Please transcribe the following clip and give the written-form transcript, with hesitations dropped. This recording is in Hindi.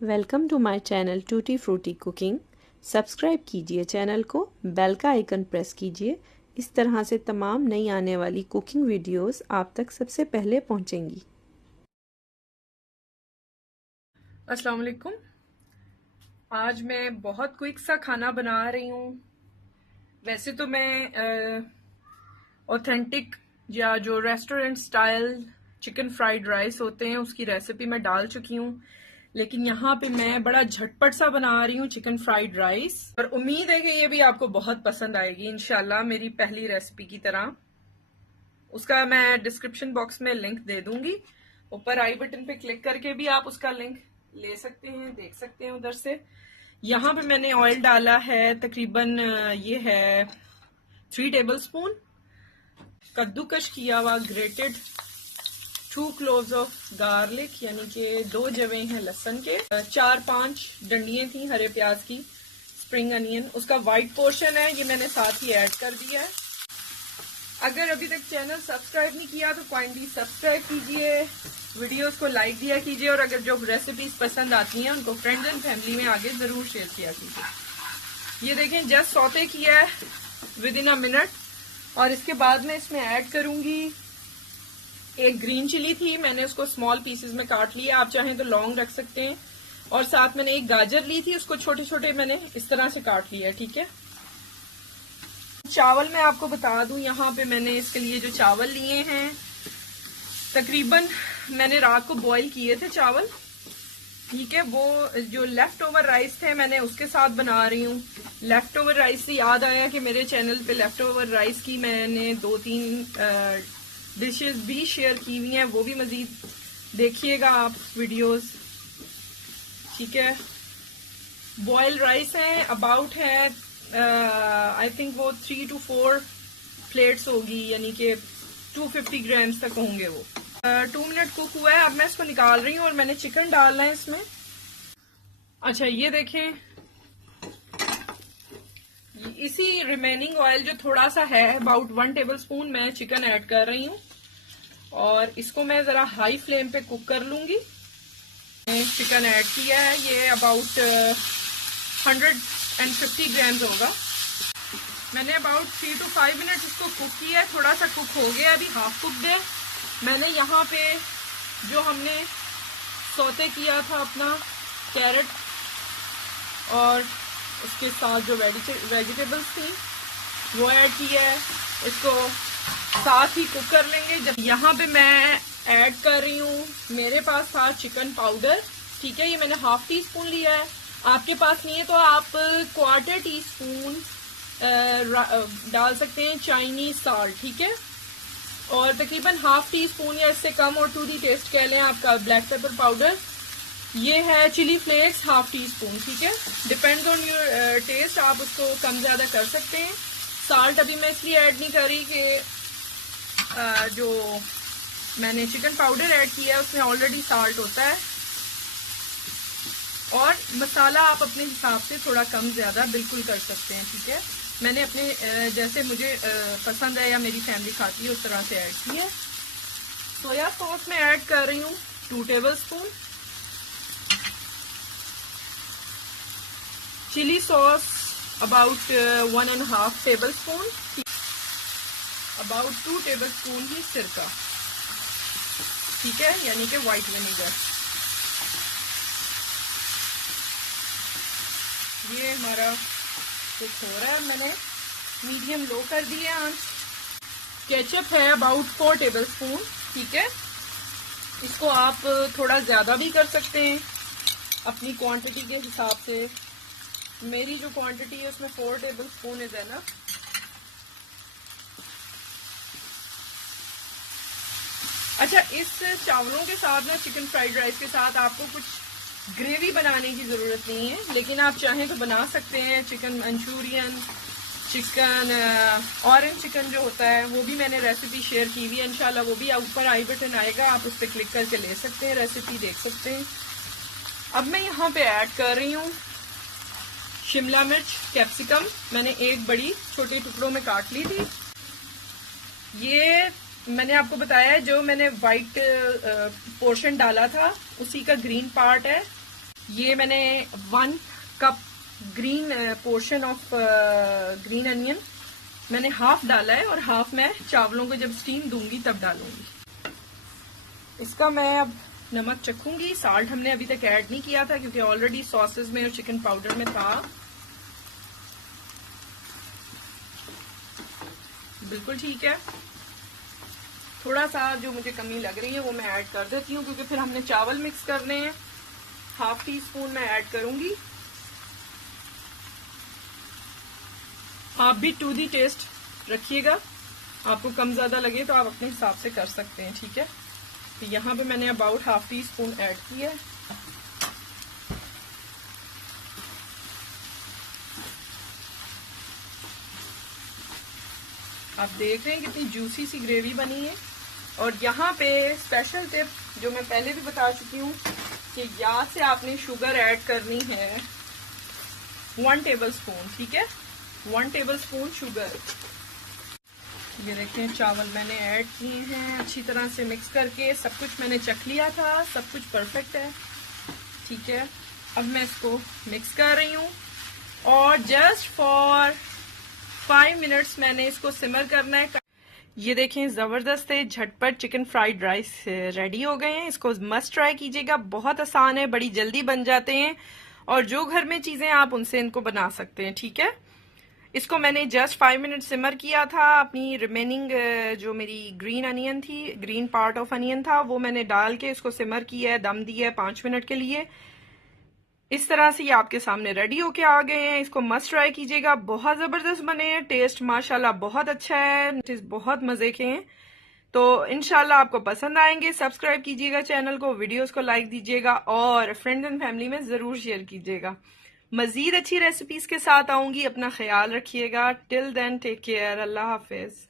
Welcome to my channel tutti frutti cooking. Subscribe कीजिए चैनल को, बेल का आइकन प्रेस कीजिए। इस तरह से तमाम नई आने वाली कुकिंग वीडियोस आप तक सबसे पहले पहुंचेंगी। अस्सलाम वालेकुम। आज मैं बहुत क्विक सा खाना बना रही हूँ। वैसे तो मैं ऑथेंटिक या जो restaurant style chicken fried rice होते हैं उसकी रेसिपी मैं डाल चुकी हूँ, लेकिन यहाँ पे मैं बड़ा झटपट सा बना रही हूँ चिकन फ्राइड राइस, और उम्मीद है कि ये भी आपको बहुत पसंद आएगी इंशाल्लाह, मेरी पहली रेसिपी की तरह। उसका मैं डिस्क्रिप्शन बॉक्स में लिंक दे दूंगी। ऊपर आई बटन पे क्लिक करके भी आप उसका लिंक ले सकते हैं, देख सकते हैं उधर से। यहाँ पे मैंने ऑयल डाला है तकरीबन ये है 3 टेबल स्पून। कद्दूकश किया हुआ ग्रेटेड 2 क्लोव्स ऑफ गार्लिक, यानी कि 2 जवे हैं लहसुन के, 4-5 डंडियां थी हरे प्याज की, स्प्रिंग अनियन, उसका वाइट पोर्शन है ये मैंने साथ ही ऐड कर दिया है। अगर अभी तक चैनल सब्सक्राइब नहीं किया तो काइंडली सब्सक्राइब कीजिए, वीडियोस को लाइक दिया कीजिए, और अगर जो रेसिपीज पसंद आती हैं उनको फ्रेंड्स एंड फैमिली में आगे जरूर शेयर किया कीजिए। ये देखें जस्ट सौते किया है विद इन अ मिनट, और इसके बाद मैं इसमें ऐड करूंगी एक ग्रीन चिली थी, मैंने उसको स्मॉल पीसेस में काट लिया, आप चाहें तो लॉन्ग रख सकते हैं, और साथ मैंने एक गाजर ली थी, उसको छोटे छोटे मैंने इस तरह से काट लिया। ठीक है, चावल मैं आपको बता दूं, यहाँ पे मैंने इसके लिए जो चावल लिए हैं तकरीबन मैंने रात को बॉईल किए थे चावल। ठीक है, वो जो लेफ्ट ओवर राइस थे मैंने उसके साथ बना रही हूँ। लेफ्ट ओवर राइस से याद आया कि मेरे चैनल पे लेफ्ट ओवर राइस की मैंने 2-3 डिशेस भी शेयर की हुई हैं, वो भी मजीद देखिएगा आप वीडियोस। ठीक है, बॉइल्ड राइस है, अबाउट है आई थिंक वो 3 to 4 प्लेट्स होगी, यानी कि 250 ग्राम्स तक होंगे वो। 2 मिनट कुक हुआ है, अब मैं इसको निकाल रही हूँ और मैंने चिकन डालना है इसमें। अच्छा, ये देखें, इसी रिमेनिंग ऑयल जो थोड़ा सा है अबाउट 1 टेबल स्पून मैं चिकन ऐड कर रही हूँ, और इसको मैं जरा हाई फ्लेम पे कुक कर लूंगी। चिकन ऐड किया है, ये अबाउट 150 ग्राम्स होगा। मैंने अबाउट 3 to 5 मिनट इसको कुक किया है, थोड़ा सा कुक हो गया, अभी हाफ कुक है। मैंने यहाँ पे जो हमने सौते किया था अपना कैरेट और उसके साथ जो वेजिटेबल्स थी वो ऐड किया है, इसको साथ ही कुक कर लेंगे। जब यहाँ पे मैं ऐड कर रही हूँ, मेरे पास था चिकन पाउडर। ठीक है, ये मैंने ½ टी-स्पून लिया है, आपके पास नहीं है तो आप 1/4 टी-स्पून डाल सकते हैं चाइनीज साल्ट। ठीक है, और तकरीबन ½ टी-स्पून या इससे कम, और टू दी टेस्ट कह लें आपका ब्लैक पेपर पाउडर। ये है चिली फ्लेक्स ½ टी-स्पून। ठीक है, डिपेंड्स ऑन योर टेस्ट, आप उसको कम ज्यादा कर सकते हैं। साल्ट अभी मैं इसलिए ऐड नहीं कर रही कि जो मैंने चिकन पाउडर ऐड किया है उसमें ऑलरेडी साल्ट होता है, और मसाला आप अपने हिसाब से थोड़ा कम ज्यादा बिल्कुल कर सकते हैं। ठीक है, मैंने अपने जैसे मुझे पसंद है या मेरी फैमिली खाती है उस तरह से ऐड की है। सोया सॉस में ऐड कर रही हूँ 2 tablespoon, chilli sauce about 1.5 tablespoon, about 2 tablespoon ही सिरका। ठीक है, यानी कि व्हाइट विनेगर। ये हमारा कुक हो रहा है, मैंने मीडियम लो कर दिया आंच। केचप है अबाउट 4 टेबल स्पून। ठीक है, इसको आप थोड़ा ज्यादा भी कर सकते हैं अपनी क्वांटिटी के हिसाब से। मेरी जो क्वांटिटी है उसमें 4 टेबल स्पून इज एनफ। अच्छा, इस चावलों के साथ ना, चिकन फ्राइड राइस के साथ आपको कुछ ग्रेवी बनाने की जरूरत नहीं है, लेकिन आप चाहें तो बना सकते हैं। Chicken Manchurian, chicken orange chicken जो होता है वो भी मैंने रेसिपी शेयर की हुई है, इंशाल्लाह वो भी ऊपर आई बटन आएगा, आप उस पर क्लिक करके ले सकते हैं, रेसिपी देख सकते हैं। अब मैं यहाँ पे ऐड कर रही हूँ शिमला मिर्च, कैप्सिकम, मैंने एक बड़ी छोटे टुकड़ों में काट ली थी। ये मैंने आपको बताया है जो मैंने व्हाइट पोर्शन डाला था उसी का ग्रीन पार्ट है। ये मैंने 1 cup green portion of green onion मैंने हाफ डाला है और हाफ मैं चावलों को जब स्टीम दूंगी तब डालूंगी। इसका मैं अब नमक चखूंगी। साल्ट हमने अभी तक ऐड नहीं किया था क्योंकि ऑलरेडी सॉसेस में और चिकन पाउडर में था। बिल्कुल ठीक है। थोड़ा सा जो मुझे कमी लग रही है वो मैं ऐड कर देती हूँ क्योंकि फिर हमने चावल मिक्स करने हैं। हाफ टी स्पून मैं ऐड करूंगी। आप भी टू दी टेस्ट रखिएगा, आपको कम ज्यादा लगे तो आप अपने हिसाब से कर सकते हैं, ठीक है। तो यहाँ पे मैंने about half tea spoon add किया है। आप देख रहे हैं कितनी जूसी सी ग्रेवी बनी है। और यहाँ पे स्पेशल टिप जो मैं पहले भी बता चुकी हूँ कि यहाँ से आपने शुगर ऐड करनी है 1 टेबल स्पून, ठीक है, 1 टेबल स्पून शुगर। ये देखें चावल मैंने ऐड किए हैं अच्छी तरह से मिक्स करके। सब कुछ मैंने चख लिया था, सब कुछ परफेक्ट है, ठीक है। अब मैं इसको मिक्स कर रही हूँ और जस्ट फॉर 5 मिनट्स मैंने इसको सिमर करना है। ये देखें जबरदस्त है, झटपट चिकन फ्राइड राइस रेडी हो गए हैं। इसको मस्ट ट्राई कीजिएगा, बहुत आसान है, बड़ी जल्दी बन जाते हैं और जो घर में चीजें आप उनसे इनको बना सकते हैं, ठीक है। इसको मैंने जस्ट 5 मिनट सिमर किया था। अपनी रिमेनिंग जो मेरी ग्रीन अनियन थी, ग्रीन पार्ट ऑफ अनियन था, वो मैंने डाल के इसको सिमर किया है, दम दिया है 5 मिनट के लिए। इस तरह से ये आपके सामने रेडी होके आ गए हैं। इसको मस्ट ट्राई कीजिएगा, बहुत जबरदस्त बने हैं, टेस्ट माशाल्लाह बहुत अच्छा है, बहुत मजे के हैं। तो इंशाल्लाह आपको पसंद आएंगे। सब्सक्राइब कीजिएगा चैनल को, वीडियोस को लाइक दीजिएगा और फ्रेंड्स एंड फैमिली में जरूर शेयर कीजिएगा। मजीद अच्छी रेसिपीज के साथ आऊंगी, अपना ख्याल रखिएगा। टिल देन टेक केयर, अल्लाह हाफिज।